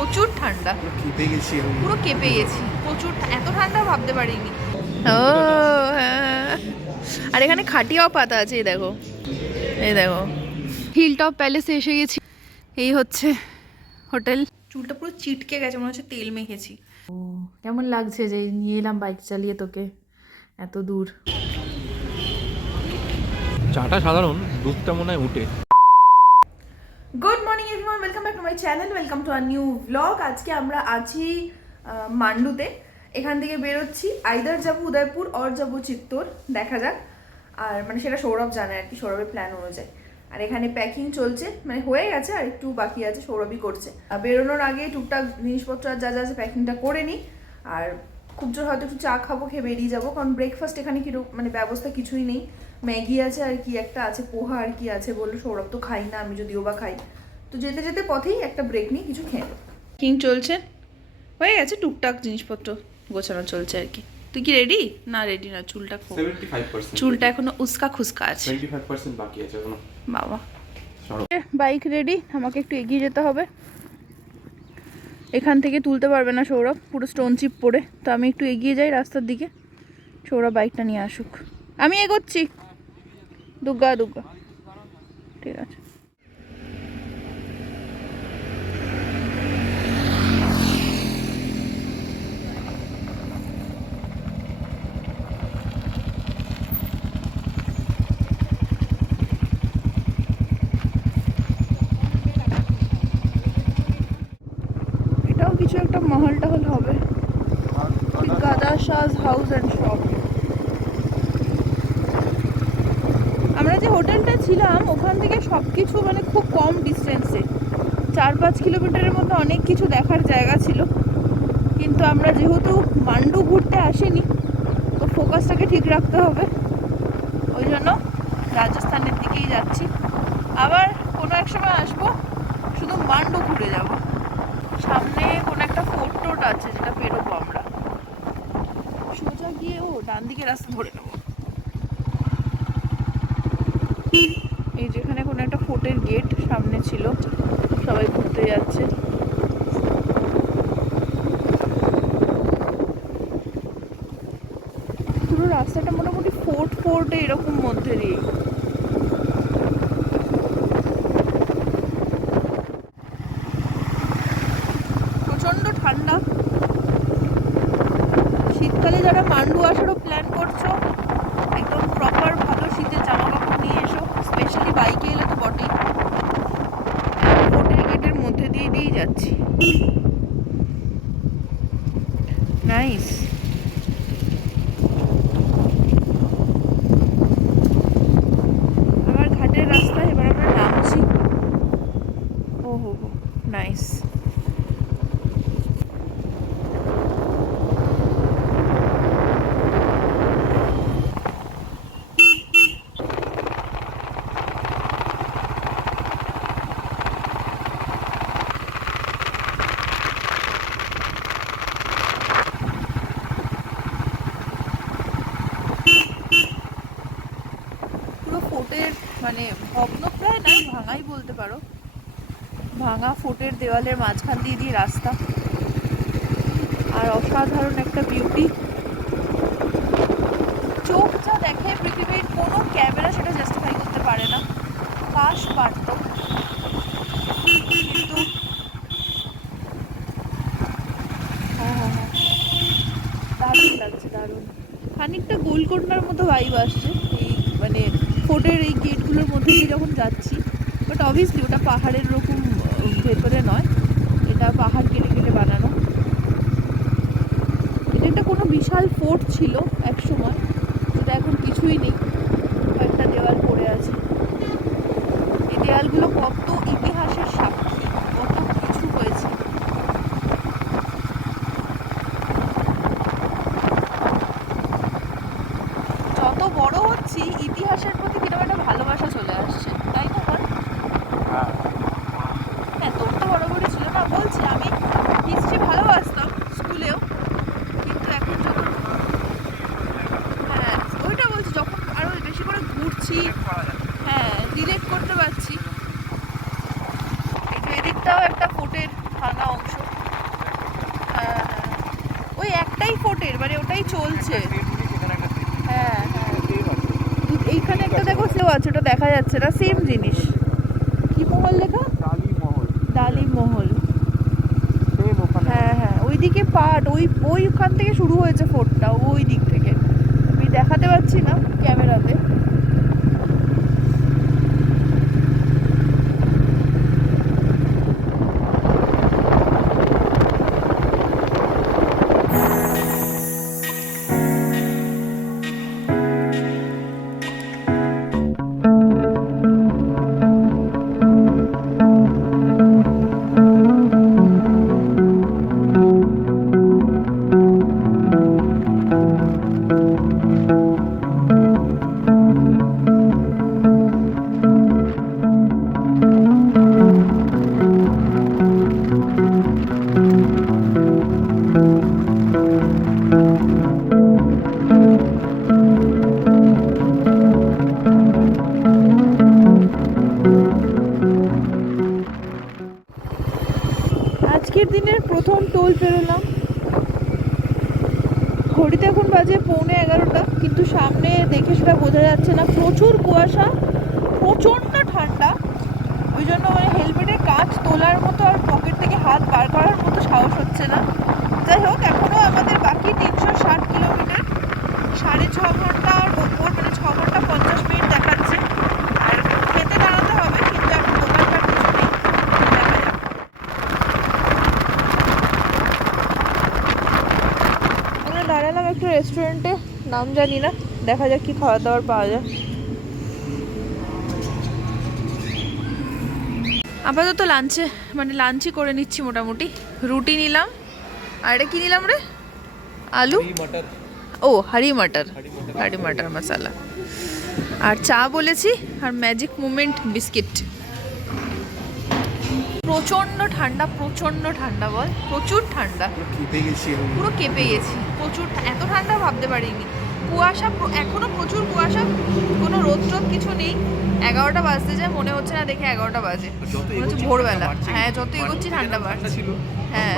প্রচুর ঠান্ডা, কেঁপে গেছি আমি। পুরো কেঁপে গেছি, প্রচুর এত ঠান্ডা ভাবতে পারিনি। ও হ্যাঁ, আর এখানে খাটিয়াও পাতা আছে, এই দেখো, এই দেখো। হিল টপ প্যালেসে এসে গেছি, এই হচ্ছে হোটেল। চুলটা পুরো চিটকে গেছে, মনে হচ্ছে তেল মেখেছি। ও কেমন লাগছে যে নিয়ে এলাম বাইক চালিয়ে তোকে এত দূর। চাটা সাধারণ, দুধটা মনে হয় উঠে। Good morning everyone, welcome back to my channel, welcome to a new blog. আজকে আমরা আছি মান্ডুতে। এখান থেকে বেরোচ্ছি, আইদার যাবো উদয়পুর অর যাবো চিত্তোর, দেখা যাক। আর মানে সেটা সৌরভ জানে আর কি, সৌরভের প্ল্যান অনুযায়ী। আর এখানে প্যাকিং চলছে, মানে হয়ে গেছে আর একটু বাকি আছে, সৌরভই করছে। আর বেরোনোর আগে টুকটাক জিনিসপত্র আর যা যা আছে প্যাকিংটা করে নিই। আর খুব জোর হয়তো একটু চা খাবো, খেয়ে বেরিয়ে যাবো, কারণ ব্রেকফাস্ট এখানে কিরকম মানে ব্যবস্থা কিছুই নেই। ম্যাগি আছে আর কি একটা আছে, পোহা আর কি আছে, বললো সৌরভ তো খাই না, আমি যদিও বা খাই। তো যেতে যেতে পথেই একটা ব্রেক নিয়ে কিছু খেয়ে নেব। কিং চলছে, হয়ে গেছে, টুকটাক জিনিসপত্র গোছানো চলছে আর কি। তুই কি রেডি? না রেডি না, চুলটা 75% চুলটা এখনো উস্কা খুস্কা আছে, 25% বাকি আছে এখনো। বাবা বাইক রেডি, আমাকে একটু এগিয়ে যেতে হবে। এখান থেকে তুলতে পারবে না সৌরভ, পুরো স্টোন চিপ পড়ে। তো আমি একটু এগিয়ে যাই রাস্তার দিকে, সৌরভ বাইকটা নিয়ে আসুক। আমি এগোচ্ছি, দুগ্গা দুগ্গা, ঠিক আছে। এটাও কিছু একটা মহল টহল হবে, গাদা শাহস হাউস অ্যান্ড শপ। আমরা যে হোটেলটা ছিলাম ওখান থেকে সব কিছু মানে খুব কম ডিস্টেন্সে, 4-5 কিলোমিটারের মধ্যে অনেক কিছু দেখার জায়গা ছিল। কিন্তু আমরা যেহেতু মান্ডু ঘুরতে আসিনি, তো ফোকাসটাকে ঠিক রাখতে হবে, ওই জন্য রাজস্থানের দিকেই যাচ্ছি। আবার কোনো এক সময় আসবো, শুধু মান্ডু ঘুরে যাব। সামনে কোনো একটা ফোর্ট টোট আছে যেটা পেরোবো আমরা, সোজা গিয়ে ও ডান দিকে রাস্তা ধরে নেবো। এই যেখানে কোনো একটা ফোর্টের গেট সামনে ছিল, সবাই ঘুরতে যাচ্ছে। পুরো রাস্তাটা মোটামুটি ফোর্টে এরকম মধ্যে দিয়ে। প্রচন্ড ঠান্ডা, শীতকালে যারা মান্ডু আসারও প্ল্যান করছো, একদম প্রপার ভালো শীতের জামা কাপড় নিয়ে এসো, স্পেশালি বাইকে এলে তো বটেই। ফোর্টের গেটের মধ্যে দিয়েই যাচ্ছি। নাইস। আবার ঘাটের রাস্তা, এবার আমরা নামছি। ও হো হো, নাইস। পুরো ফোর্টের মানে ভগ্নপ্রায় নয়, ভাঙাই বলতে পারো, ভাঙা ফোর্টের দেওয়ালের মাঝখান দিয়ে রাস্তা। আর অসাধারণ একটা বিউটি, চোখ যা দেখে পৃথিবীর কোনো ক্যামেরা সেটা জাস্টিফাই করতে পারে না। কাশ পারত, কিন্তু হ্যাঁ হ্যাঁ হ্যাঁ, দারুণ লাগছে, দারুণ। খানিকটা গোলকোন্ডার মতো ভাইব আসছে এই মানে ফোর্টের এই গেটগুলোর মধ্যে দিয়ে যখন যাচ্ছি। বাট অবভিয়াসলি ওটা পাহাড়ের ওরকম ভেতরে নয়, এটা পাহাড় কেটে কেটে বানানো। এটা একটা কোনো বিশাল ফোর্ট ছিল এক সময়, যেটা এখন কিছুই নেই, কয়েকটা দেওয়াল পড়ে আছে। এই দেওয়ালগুলো কত ইতিহাসের সাক্ষী, কত কিছু হয়েছে। যত বড় হচ্ছি ইতিহাসের প্রতি কিরকম একটা ভালোবাসা চলে আসছে, তাই না? হ্যাঁ, তোর তো বরাবরই ছিল না, বলছি আমি হিস্ট্রি ভালোবাসতাম স্কুলেও, কিন্তু এখন যখন হ্যাঁ ওইটা বলছি, যখন আরো বেশি করে ঘুরছি, হ্যাঁ রিলেট করতে পারছি। এই যে এদিকটাও একটা ফোর্টের ভাঙা অংশ, ওই একটাই ফোর্টের, মানে ওটাই চলছে। হ্যাঁ হ্যাঁ, এইখানে একটা দেখো সেও আছে, ওটা দেখা যাচ্ছে না, সেম জিনিস। কি মহল লেখা? ডালি মহল। হ্যাঁ হ্যাঁ, ওইদিকে পাট, ওইখান থেকে শুরু হয়েছে ফোর্টটা, ওই দিক থেকে। আমি দেখাতে পাচ্ছি না ক্যামেরাতে। আজকের দিনের প্রথম টোল পেরোলাম। ঘড়িতে এখন বাজে 11:15, কিন্তু সামনে দেখে সেটা বোঝা যাচ্ছে না, প্রচুর কুয়াশা, প্রচণ্ড ঠান্ডা। ওই জন্য মানে হেলমেটের কাঁচ তোলার মতো আর পকেট থেকে হাত বার করার মতো সাহস হচ্ছে না। যাই হোক, এখনও আমাদের বাকি 360 কিলোমিটার, 6.5 ঘন্টার ওপর, মানে 6 ঘন্টা 50 মিনিট দেখাচ্ছে। আর খেতে দাঁড়াতে হবে, কিন্তু এখন দোকানপাট কিছু নেই, দেখা যাক। আমরা দাঁড়ালাম একটু রেস্টুরেন্টে, নাম জানি না, দেখা যাক কি খাওয়া দাওয়ার পাওয়া যায়। আপাতত লাঞ্চে, মানে লাঞ্চই করে নিচ্ছি মোটামুটি। রুটি নিলাম, আর এটা কি নিলাম রে? আলু, ও হারি মটর, হারি মটর মশলা, আর চা বলেছি, আর ম্যাজিক মুমেন্ট বিস্কিট। প্রচণ্ড ঠান্ডা, প্রচণ্ড ঠান্ডা, বল প্রচুর ঠান্ডা, পুরো কেঁপে গেছি। প্রচুর এত ঠান্ডা ভাবতে পারিনি। কুয়াশা, এখনো প্রচুর কুয়াশা, কোনো রোদ টোদ কিছু নেই। 11টা বাজতে যায়, মনে হচ্ছে না দেখে 11টা বাজে, মনে হচ্ছে ভোরবেলা। হ্যাঁ, যত এগোচ্ছি ঠান্ডা বাড়ছে। হ্যাঁ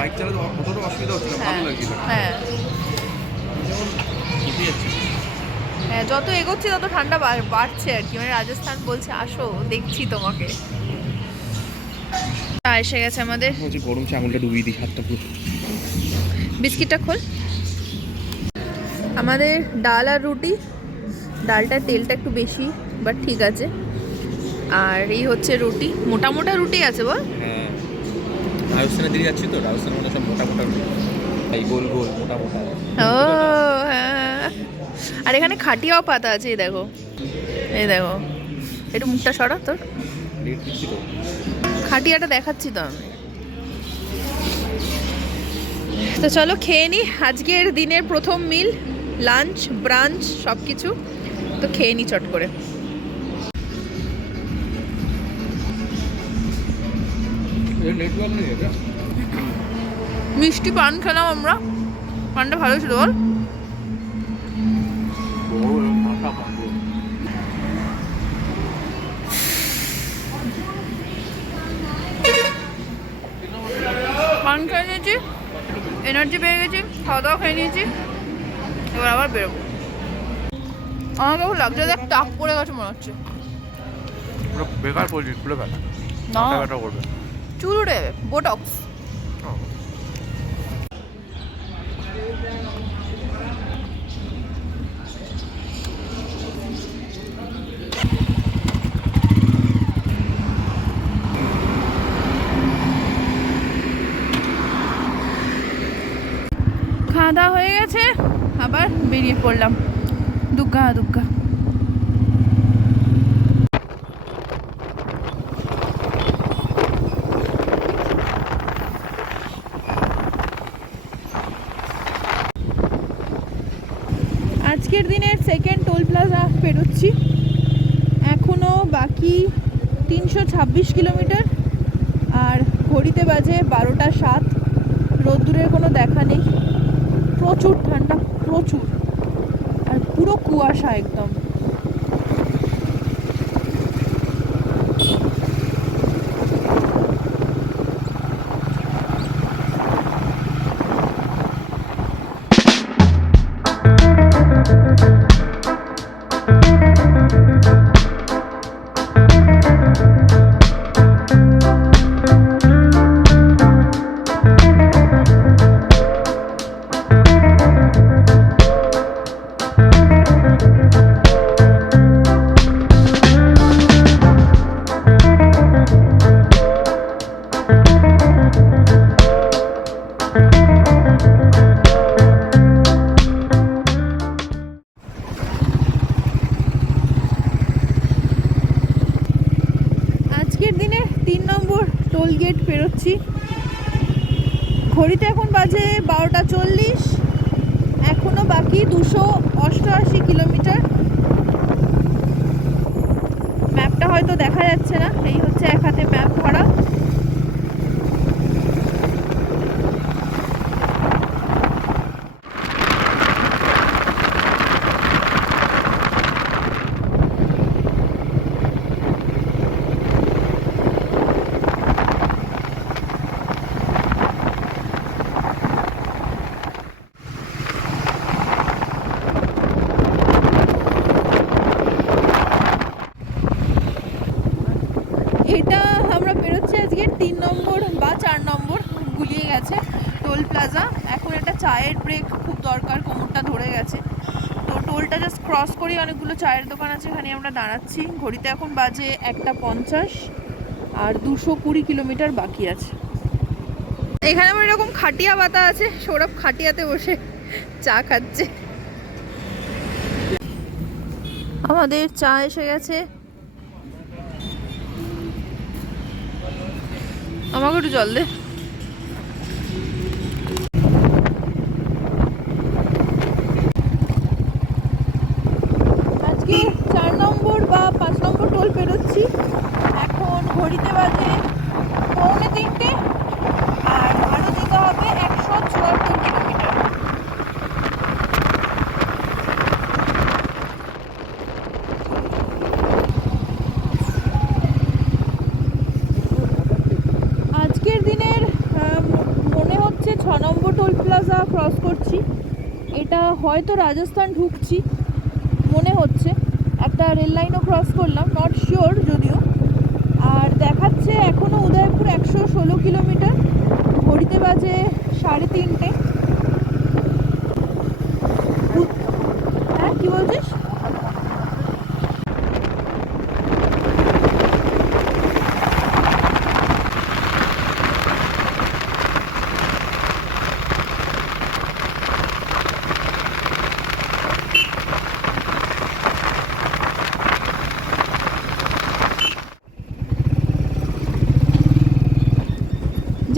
হ্যাঁ হ্যাঁ, যত এগোচ্ছি তত ঠান্ডা বাড়ছে আর কি। মানে রাজস্থান বলছে আসো, দেখছি তোমাকে। এসে গেছে আমাদের গরম চা, আঙুলটা ডুবিয়ে দিই হাতটা পুরো। বিস্কিটটা খোল। আমাদের ডাল আর রুটি, ডালটার তেলটা একটু বেশি, বাট ঠিক আছে। আর এই হচ্ছে রুটি, মোটা মোটা রুটি আছে বল। হ্যাঁ, রাজস্থানে দিয়ে যাচ্ছি তো, রাজস্থানে মানে সব মোটা মোটা রুটি, এই গোল গোল মোটা মোটা। ও হ্যাঁ, আর এখানে খাটিয়াও পাতা আছে, এই দেখো, এই দেখো। একটু মুখটা সরা তোর, খাটিয়াটা দেখাচ্ছি তো আমি। তো চলো খেয়ে নি আজকের দিনের প্রথম মিল, লাঞ্চ ব্রাঞ্চ সব কিছু। তো খেয়ে নি চট করে। মিষ্টি পান খেলাম আমরা, পানটা ভালো ছিল বল। পান খেয়ে নিয়েছি, এনার্জি পেয়ে গেছি, খাওয়া দাওয়া খেয়ে নিয়েছি, এবার আবার বেরোবো। আমার কেমন লাগছে দেখ, টাক পড়ে গেছে মনে হচ্ছে। বেকার বলছি, খুলে ফেলা না, করবে, চুল উঠে যাবে, বোটক্স। খাওয়া দাওয়া হয়ে গেছে, আবার বেরিয়ে পড়লাম দুগ্গা দুগ্গা। আজকের দিনের সেকেন্ড টোল প্লাজা পেরোচ্ছি, এখনও বাকি 326 কিলোমিটার, আর ঘড়িতে বাজে 12টা 7। রোদ্দুরের কোনো দেখা নেই, প্রচুর ঠান্ডা, প্রচুর, আর পুরো কুয়াশা একদম। গেট পেরোচ্ছি। ঘড়িতে এখন বাজে 12:40। এখনো বাকি 288 কিলোমিটার। ম্যাপটা হয়তো দেখা যাচ্ছে না, এই হচ্ছে এক হাতে ম্যাপ ধরা। এটা আমরা পেরোচ্ছি আজকে 3 নম্বর বা 4 নম্বর, গুলিয়ে গেছে, টোল প্লাজা। এখন একটা চায়ের ব্রেক খুব দরকার, কোমরটা ধরে গেছে। তো টোলটা জাস্ট ক্রস করি, অনেকগুলো চায়ের দোকান আছে, এখানে আমরা দাঁড়াচ্ছি। ঘড়িতে এখন বাজে 1:50 আর 220 কিলোমিটার বাকি আছে। এখানে আমার এরকম খাটিয়া পাতা আছে, সৌরভ খাটিয়াতে বসে চা খাচ্ছে। আমাদের চা এসে গেছে। আমাকে একটু জল দে। আজকে 4 নম্বর বা 5 নম্বর টোল পেরোচ্ছি। এখন ঘড়িতে বাজে 2:45 আর আরও যেতে হবে 174 কিলোমিটার। আজকের দিনের মনে হচ্ছে 6 নম্বর টোল প্লাজা ক্রস করছি। এটা হয়তো রাজস্থান ঢুকছি মনে হচ্ছে। একটা রেল লাইনও ক্রস করলাম, নট শিওর যদিও। আর দেখাচ্ছে এখনও উদয়পুর 116 কিলোমিটার। ঘড়িতে বাজে 3:30। হ্যাঁ, কি বলছিস?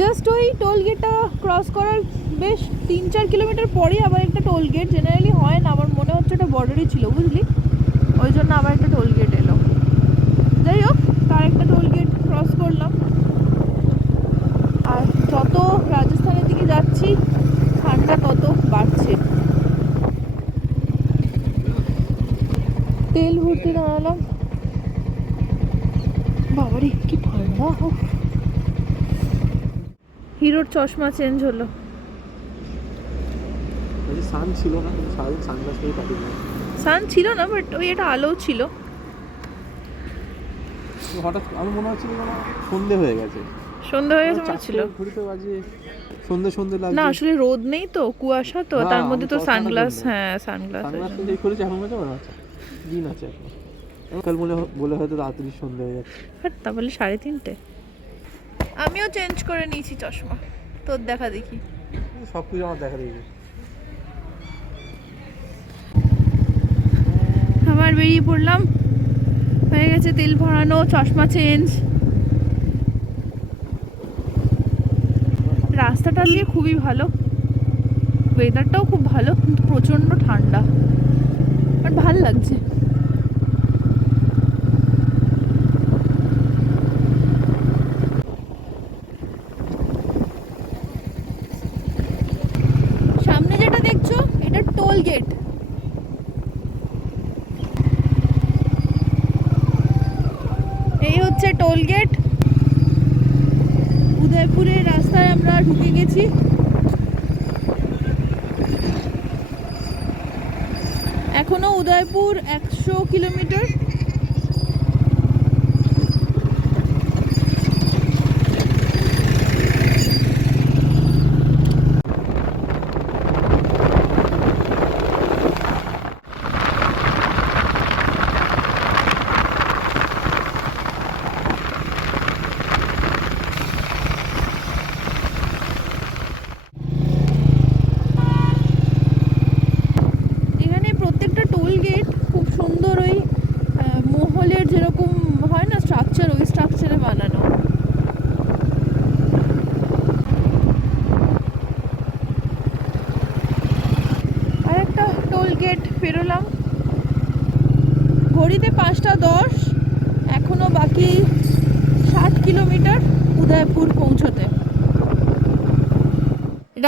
জাস্ট ওই টোল গেটটা ক্রস করার বেশ 3-4 কিলোমিটার পরেই আবার একটা টোল গেট। জেনারেলি হয় না, আমার মনে হচ্ছে ওটা বর্ডারই ছিল, বুঝলি, ওই জন্য আবার একটা টোল গেট এলো। যাই হোক, তার একটা টোল গেট ক্রস করলাম। আর যত রাজস্থানের দিকে যাচ্ছি ঠান্ডা তত বাড়ছে। তেল ভরতে দাঁড়ালাম। বাবারে কি ঠান্ডা! হিরোর চশমা চেঞ্জ হলো। সান ছিল না, সানগ্লাস নিয়ে কাটিয়ে দিলাম। সান ছিল না, বাট ওই একটা আলো ছিল। হঠাৎ আমি মনে হচ্ছিল না সন্ধে হয়ে গেছে। সন্ধ্যা হয়ে গেছে মনে ছিল। ঘড়িতে বাজে সন্ধে সন্ধে লাগছে। না আসলে রোদ নেই তো, কুয়াশা তো, তার মধ্যে তো সানগ্লাস। হ্যাঁ, সানগ্লাস এই করেছে এখন মনে হচ্ছে দিন আছে এখন। কাল বলে হয়তো রাত্রি সন্ধে হয়ে যাচ্ছে। তা বলে 3:30। আমিও চেঞ্জ করে নিয়েছি চশমা, তোর দেখা দেখি। সব কিছু আমার দেখা দিয়েছে। আবার বেরিয়ে পড়লাম, হয়ে গেছে তেল ভরানো, চশমা চেঞ্জ। রাস্তাটা দিয়ে খুবই ভালো, ওয়েদারটাও খুব ভালো, কিন্তু প্রচণ্ড ঠান্ডা, বাট ভাল লাগছে। সামনে যেটা দেখছো এটা টোল গেট। এই হচ্ছে টোল গেট। উদয়পুরের রাস্তায় আমরা ঢুকে গেছি। এখনো উদয়পুর 100 কিলোমিটার। ঘড়িতে 5:10, এখনো বাকি 60 কিলোমিটার উদয়পুর পৌঁছতে।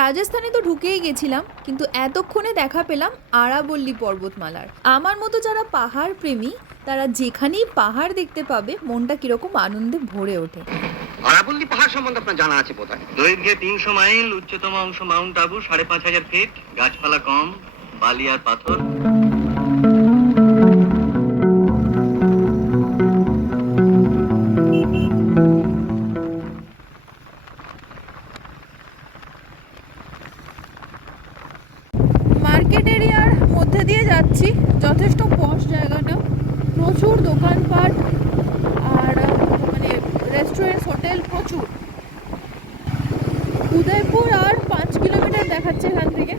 রাজস্থানে তো ঢুকেই গেছিলাম, কিন্তু এতক্ষণে দেখা পেলাম আরাবল্লী পর্বতমালার। আমার মতো যারা পাহাড় প্রেমী তারা যেখানেই পাহাড় দেখতে পাবে মনটা কিরকম আনন্দে ভরে ওঠে। আরাবল্লী পাহাড় সম্বন্ধে আপনার জানা আছে বোধহয়। দৈর্ঘ্যে 300 মাইল, উচ্চতম অংশ মাউন্ট আবু 5,500 ফিট, গাছপালা কম, বালি আর পাথর। মার্কেট এরিয়ার মধ্যে দিয়ে যাচ্ছি, যথেষ্ট পশ জায়গাটা, প্রচুর দোকানপাট আর মানে রেস্টুরেন্ট, হোটেল প্রচুর। উদয়পুর আর 5 কিলোমিটার দেখাচ্ছে এখান থেকে।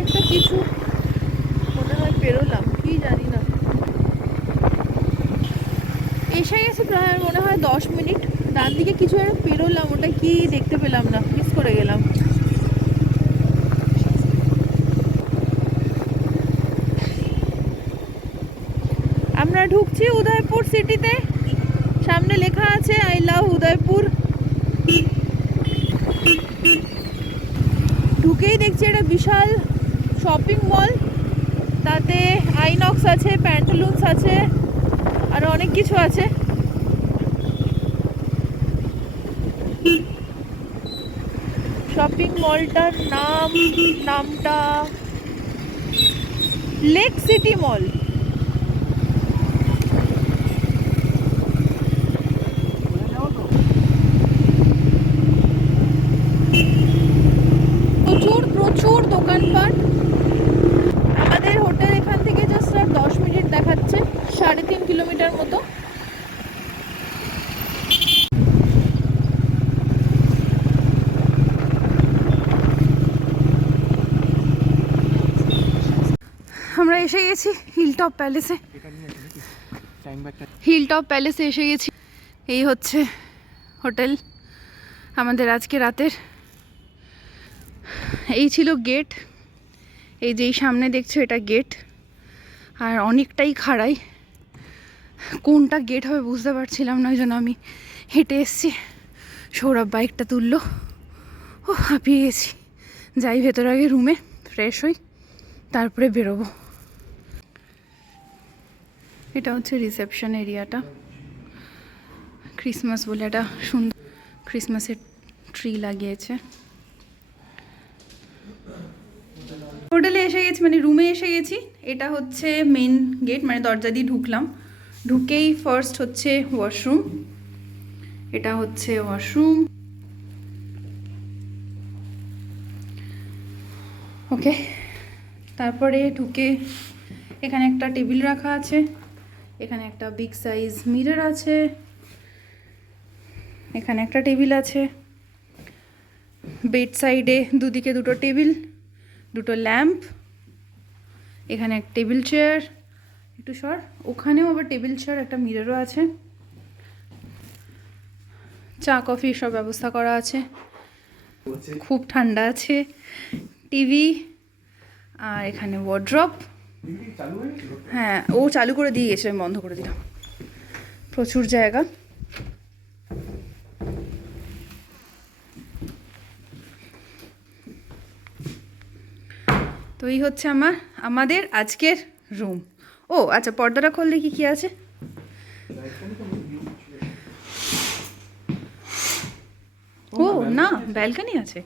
একটা কিছু মনে হয় পেরোলাম, কি জানি না। এসে গেছি প্রায় মনে হয় 10 মিনিট। ডান দিকে কিছু একটা পেরোলাম, ওটা কি দেখতে পেলাম না, মিস করে গেলাম। আমরা ঢুকছি উদয়পুর সিটিতে। সামনে লেখা আছে আই লাভ উদয়পুর। ঢুকেই দেখছি একটা বিশাল শপিং মল, তাতে আইনক্স আছে, প্যান্টালুন্স আছে, আর অনেক কিছু আছে। শপিং মলটার নামটা লেক সিটি মল। প্রচুর দোকানপাট। আমাদের হোটেল এখান থেকে জাস্ট 10 মিনিট দেখাচ্ছে, 3.5 কিলোমিটার মতো। আমরা এসে গেছি হিলটপ প্যালেসে। হিলটপ প্যালেসে এসে গেছি। এই হচ্ছে হোটেল আমাদের আজকে রাতের। এই ছিল গেট, এই যেই সামনে দেখছো এটা গেট, আর অনেকটাই খাড়াই। কোনটা গেট হবে বুঝতে পারছিলাম না, ওই জন্য আমি হেঁটে এসেছি। সৌরভ বাইকটা তুললো। ও হাঁপিয়ে গেছি। যাই ভেতরে আগে রুমে ফ্রেশ হই, তারপরে বেরোবো। এটা হচ্ছে রিসেপশন এরিয়াটা। ক্রিসমাস বলে একটা সুন্দর ক্রিসমাসের ট্রি লাগিয়েছে। হোটেলে এসে গেছি, মানে রুমে এসে গেছি। এটা হচ্ছে মেন গেট, মানে দরজা দিয়ে ঢুকলাম। ঢুকেই ফার্স্ট হচ্ছে ওয়াশরুম। এটা হচ্ছে ওয়াশরুম। ওকে, তারপরে ঢুকে এখানে একটা টেবিল রাখা আছে, এখানে একটা বিগ সাইজ মিরর আছে, এখানে একটা টেবিল আছে, বেড সাইডে দুদিকে দুটো টেবিল, দুটো ল্যাম্প, এখানে এক টেবিল চেয়ার, একটু সর, ওখানেও আবার টেবিল চেয়ার, একটা মিররও আছে, চা কফি সব ব্যবস্থা করা আছে, খুব ঠান্ডা আছে, টিভি, আর এখানে ওয়ার্ড্রপ। হ্যাঁ, ও চালু করে দিয়ে গেছে, আমি বন্ধ করে দিলাম। প্রচুর জায়গা। তো এই হচ্ছে আমাদের আজকের রুম। ও আচ্ছা, পর্দাটা খুললে কি আছে? ও না, ব্যালকনি আছে।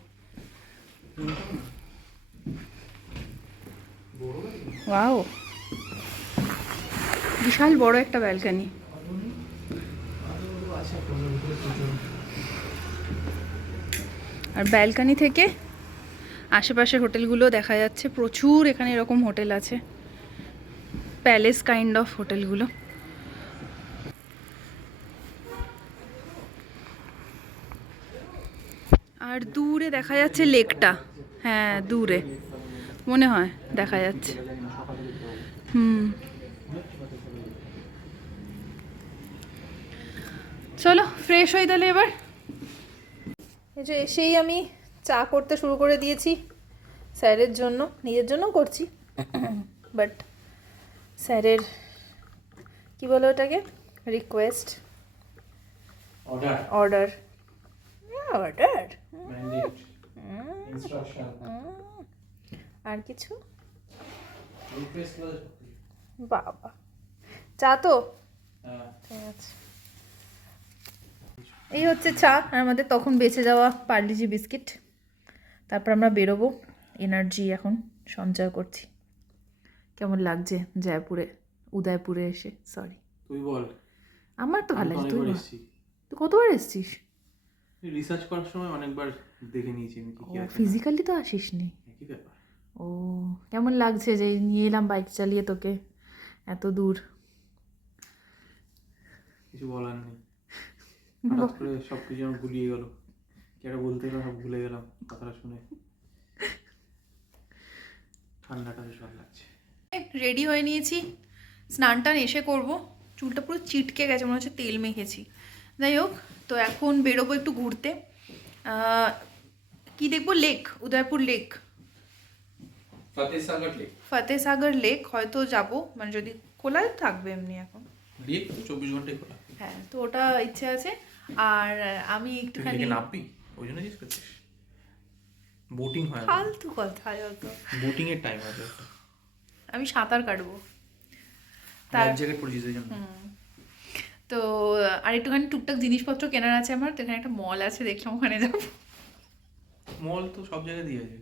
ওয়াও, বিশাল বড় একটা ব্যালকনি। আর ব্যালকনি থেকে আশেপাশের হোটেলগুলো দেখা যাচ্ছে। প্রচুর এখানে এরকম হোটেল আছে, প্যালেস কাইন্ড অফ হোটেলগুলো। আর দূরে দেখা যাচ্ছে লেকটা। হ্যাঁ, দূরে মনে হয় দেখা যাচ্ছে। চলো ফ্রেশ হই তাহলে এবার। এই যে এসেই আমি চা করতে শুরু করে দিয়েছি, স্যারের জন্য, নিজের জন্য করছি, বাট স্যারের কি বলে ওটাকে, request, order order, order, mandate instruction আর কিছু? রিকোয়েস্ট বাবা, চা তো হ্যাঁ ঠিক আছে। এই হচ্ছে চা আর আমাদের তখন বেঁচে যাওয়া পার্লিজি বিস্কিট। তারপর আমরা বেরোবো, এনার্জি এখন সঞ্চয় করছি। কেমন লাগছে উদয়পুরে এসে? সরি, তুই বল। আমার তো ভালো লাগে। তুই বল। এসেছি তুই কতবার এসেছিস? রিসার্চ করার সময় অনেকবার দেখে নিয়েছি আমি কি আছে। ফিজিক্যালি তো আসিসনি। একই ব্যাপার। ও, কেমন লাগছে যে নিয়ে এলাম বাইক চালিয়ে তোকে এত দূর? কিছু বলার নেই, হঠাৎ করে সব কিছু আমার গুলিয়ে গেল। কি একটা বলতে গেলাম, সব ভুলে গেলাম কথাটা শুনে। ঠান্ডাটা বেশ ভালো লাগছে। রেডি হয়ে নিয়েছি, স্নান টান এসে করব। চুলটা পুরো চিটকে গেছে, মনে হচ্ছে তেল মেখেছি। যাই হোক, তো এখন বেরোবো একটু ঘুরতে। কি দেখবো? লেক, উদয়পুর লেক, ফতেসাগর লেক হয়তো যাব, মানে যদি খোলা থাকবে এমনি এখন। লেক 24 ঘন্টায় খোলা। হ্যাঁ, তো ওটা ইচ্ছে আছে। আর আমি একটুখানি নাপবি, ওই জন্য জিজ্ঞেস করছিস? বোটিং হয়, ফালতু কথা যত। বোটিং এর টাইম আছে। আমি সাঁতার কাটবো লাইফ জ্যাকেট পরেছিস ওই জন্য। তো আর একটুখানি টুকটাক জিনিসপত্র কেনার আছে আমার, তো এখানে একটা মল আছে, দেখলাম ওখানে যাবো। মল তো সব জায়গায় দিয়ে আছে।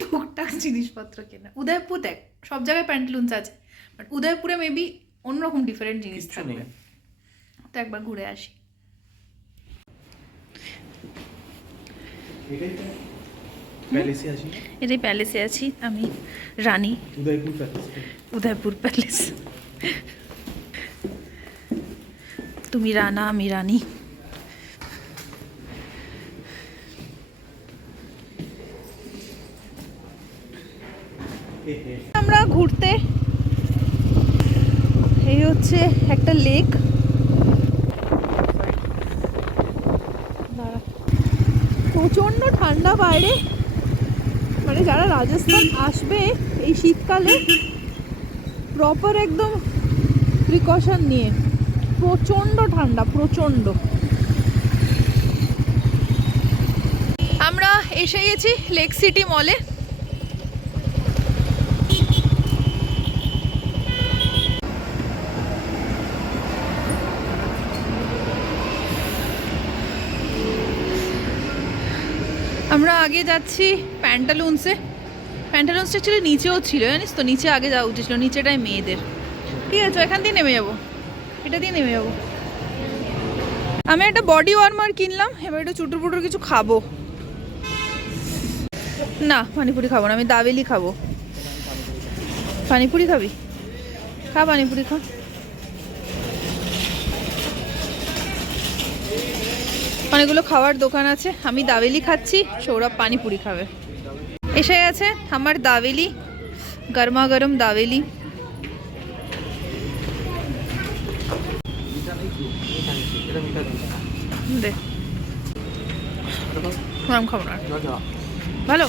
টুকটাক জিনিসপত্র কেনা। উদয়পুর দেখ, সব জায়গায় প্যান্টলুন্স আছে, বাট উদয়পুরে মেবি অন্যরকম ডিফারেন্ট জিনিস কিচ্ছু থাকবে। নেই। তো একবার ঘুরে আসি। এটাই প্যালেসে আছি আমি, রানী। উদয়পুর প্যালেস। তুমি রানা, আমি রানী। আমরা ঘুরতে, এই হচ্ছে একটা লেক। প্রচন্ড ঠান্ডা বাইরে, মানে যারা রাজস্থান আসবে এই শীতকালে প্রপার একদম প্রিকশন নিয়ে। প্রচন্ড ঠান্ডা, প্রচন্ড। আমরা এসে গেছি লেক সিটি মলে। আমরা আগে যাচ্ছি প্যান্টালুন্সে। প্যান্টালুন্সটা অ্যাকচুয়ালি নিচেও ছিল, জানিস তো, নিচে আগে যাওয়া উচিত ছিল, নিচেটাই মেয়েদের। ঠিক আছে, এখান দিয়ে নেমে যাবো, এটা দিয়ে নেমে যাবো। আমি একটা বডি ওয়ার্মার কিনলাম, এবার একটু চুটুর পুটুর কিছু খাবো। না, পানিপুরি খাবো না, আমি দাবেলি খাবো। পানিপুরি খাবি? খা পানিপুরি, খা। অনেকগুলো খাওয়ার দোকান আছে, আমি দাবেলি খাচ্ছি, সৌরভ পানিপুরি খাবে। এসে গেছে আমার দাবেলি, গরমা গরম দাবেলি। দে, আমি খাবো না। ভালো।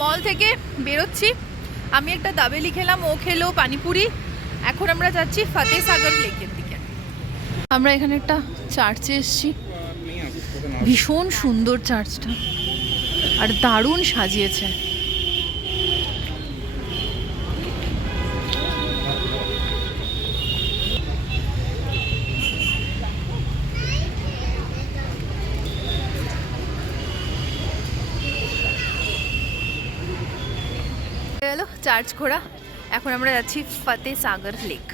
মল থেকে বেরোচ্ছি, আমি একটা দাবেলি খেলাম, ও খেলো পানিপুরি। এখন আমরা যাচ্ছি ফতেসাগর লেকের দিকে। আমরা এখানে একটা চার্চে এসেছি, ভীষণ সুন্দর চার্চটা, আর দারুণ সাজিয়েছে। গেল চার্চ ঘোরা, এখন আমরা যাচ্ছি ফতেসাগর লেক।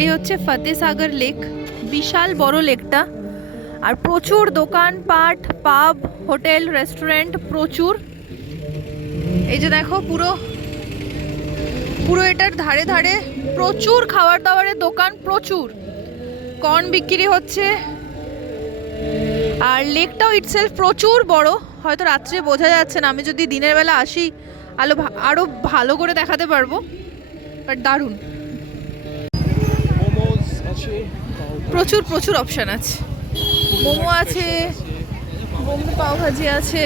এই হচ্ছে ফতেসাগর লেক, বিশাল বড় লেকটা, আর প্রচুর দোকানপাট, পাব, হোটেল, রেস্টুরেন্ট প্রচুর। এই যে দেখো, পুরো পুরো এটার ধারে ধারে প্রচুর খাবার দাবারের দোকান, প্রচুর কর্ন বিক্রি হচ্ছে। আর লেকটাও ইটসেলফ প্রচুর বড়, হয়তো রাত্রে বোঝা যাচ্ছে না, আমি যদি দিনের বেলা আসি আরো ভালো করে দেখাতে পারবো, বাট দারুণ। প্রচুর প্রচুর অপশান আছে, মোমো আছে, বোম্বে পাও ভাজি আছে,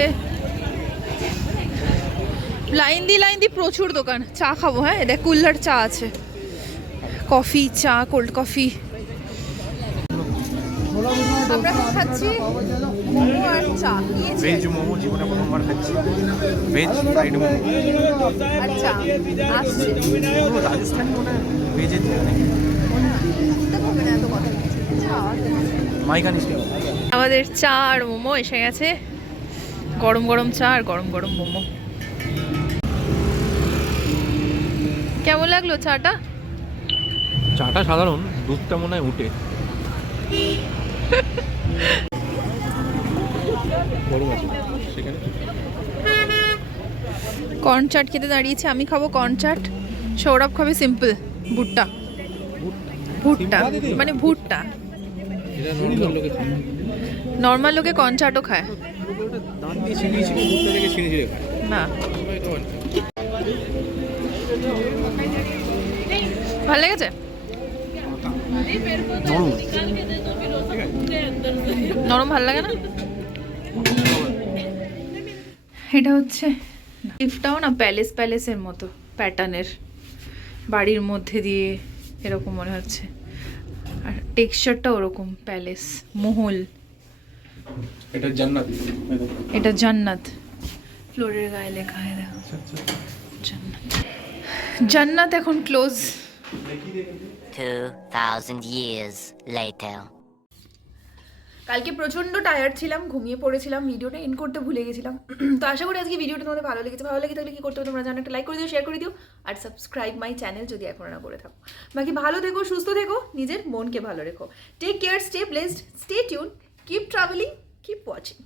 লাইন দি প্রচুর দোকান। চা খাবো, হ্যাঁ দেখ কুল্লার চা আছে, কফি, চা, কোল্ড কফি। আমরা এখন খাচ্ছি মোমো আর চা। ভেজ মোমো জীবনে প্রথমবার খাচ্ছি, ভেজ ফ্রাইড মোমো। আচ্ছা আসছে রাজস্থানি মনে হয় ভেজের মাইকানি স্টাইল। আমাদের চা আর মোমো এসে গেছে, গরম গরম চা আর গরম গরম মোমো। কেমন লাগলো চাটা? চাটা সাধারণ, দুধটা মনে হয় উঠে। কর্ন চাট খেতে দাঁড়িয়েছি, আমি খাবো কর্ন চাট, সৌরভ খাবে সিম্পল ভুট্টা। ভুট্টা মানে ভুট্টা, এটা নর্মাল লোকে খায়, নর্মাল লোকে কর্ন চাটও খায় দাঁত দিয়ে ছিঁড়িয়ে ভুট্টা থেকে ছিঁড়ে খায় না। ভালো লেগেছে? নরম। নরম ভালো লাগে না? এটা হচ্ছে লিফটটাও না প্যালেসের মতো প্যাটার্নের, বাড়ির মধ্যে দিয়ে এরকম মনে হচ্ছে, আর টেক্সচারটা ওরকম প্যালেস, মহল। এটা জান্নাত, এটা জান্নাত, ফ্লোরের গায়ে লেখা হয় দেখো জান্নাত। জান্নাত এখন ক্লোজ। 2,000 years later. কালকে প্রচণ্ড টায়ার্ড ছিলাম, ঘুমিয়ে পড়েছিলাম, ভিডিওটা এন্ড করতে ভুলে গেছিলাম। তো আশা করি আজকে ভিডিওটা তোমাদের ভালো লেগেছে। ভালো লেগে থাকলে কি করতে হবে তোমরা জানো, একটা লাইক করে দিও, শেয়ার করে দিও, আর সাবস্ক্রাইব মাই চ্যানেল যদি এখনো না করে থাকো। বাকি ভালো থেকো, সুস্থ থেকো, নিজের মনকে ভালো রেখো। Take care, stay blessed, stay tune, keep travelling, keep watching.